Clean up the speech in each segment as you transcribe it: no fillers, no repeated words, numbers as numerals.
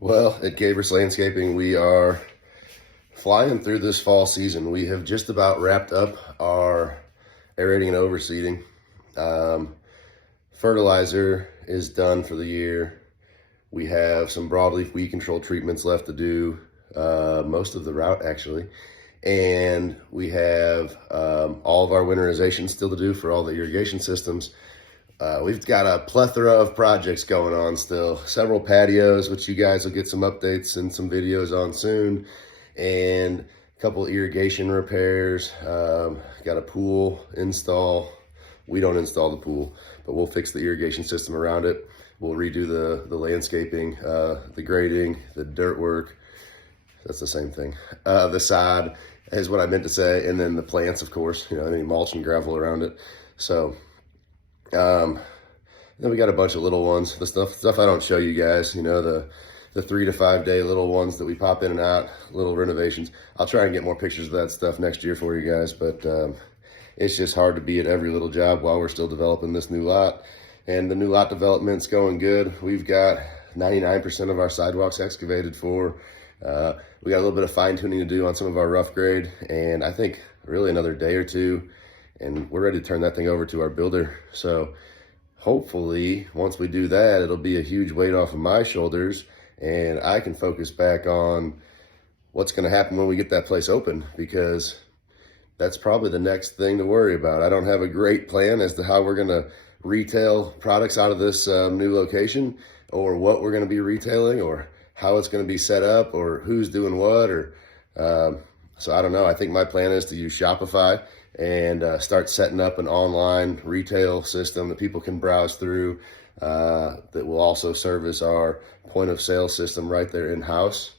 Well, at Gabrus Landscaping, we are flying through this fall season. We have just about wrapped up our aerating and overseeding. Fertilizer is done for the year. We have some broadleaf weed control treatments left to do, most of the route actually. And we have all of our winterization still to do for all the irrigation systems. We've got a plethora of projects going on still. Several patios, which you guys will get some updates and some videos on soon. And a couple irrigation repairs. Got a pool install. We don't install the pool, but we'll fix the irrigation system around it. We'll redo the landscaping, the grading, the dirt work. That's the same thing. The sod is what I meant to say. And then the plants, of course, any mulch and gravel around it. So, then we got a bunch of little ones, the stuff I don't show you guys, the 3 to 5 day little ones that we pop in and out, little renovations. I'll try and get more pictures of that stuff next year for you guys, but it's just hard to be at every little job while we're still developing this new lot. And the new lot development's going good. We've got 99% of our sidewalks excavated for. We got a little bit of fine tuning to do on some of our rough grade, and I think really another day or two, and we're ready to turn that thing over to our builder. So hopefully once we do that, it'll be a huge weight off of my shoulders and I can focus back on what's going to happen when we get that place open, because that's probably the next thing to worry about. I don't have a great plan as to how we're going to retail products out of this new location, or what we're going to be retailing, or how it's going to be set up, or who's doing what, or so I don't know. I think my plan is to use Shopify and start setting up an online retail system that people can browse through, that will also service our point of sale system right there in-house.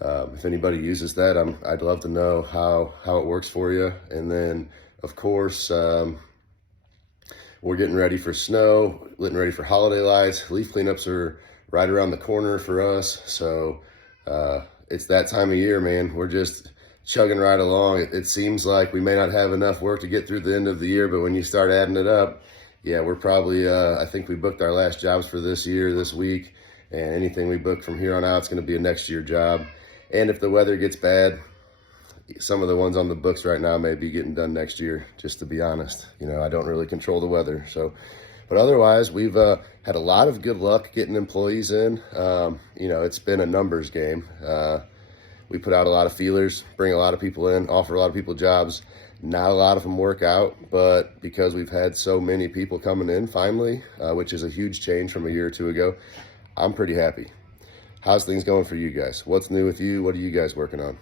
If anybody uses that, I'd love to know how it works for you. And then, of course, we're getting ready for snow, getting ready for holiday lights. Leaf cleanups are right around the corner for us. So it's that time of year, man. We're just chugging right along. It seems like we may not have enough work to get through the end of the year, but when you start adding it up, yeah, we're probably, I think we booked our last jobs for this year, this week, and anything we book from here on out is going to be a next year job. And if the weather gets bad, some of the ones on the books right now may be getting done next year, just to be honest. I don't really control the weather. So, but otherwise, we've had a lot of good luck getting employees in. It's been a numbers game. We put out a lot of feelers, bring a lot of people in, offer a lot of people jobs. Not a lot of them work out, but because we've had so many people coming in finally, which is a huge change from a year or two ago, I'm pretty happy. How's things going for you guys? What's new with you? What are you guys working on?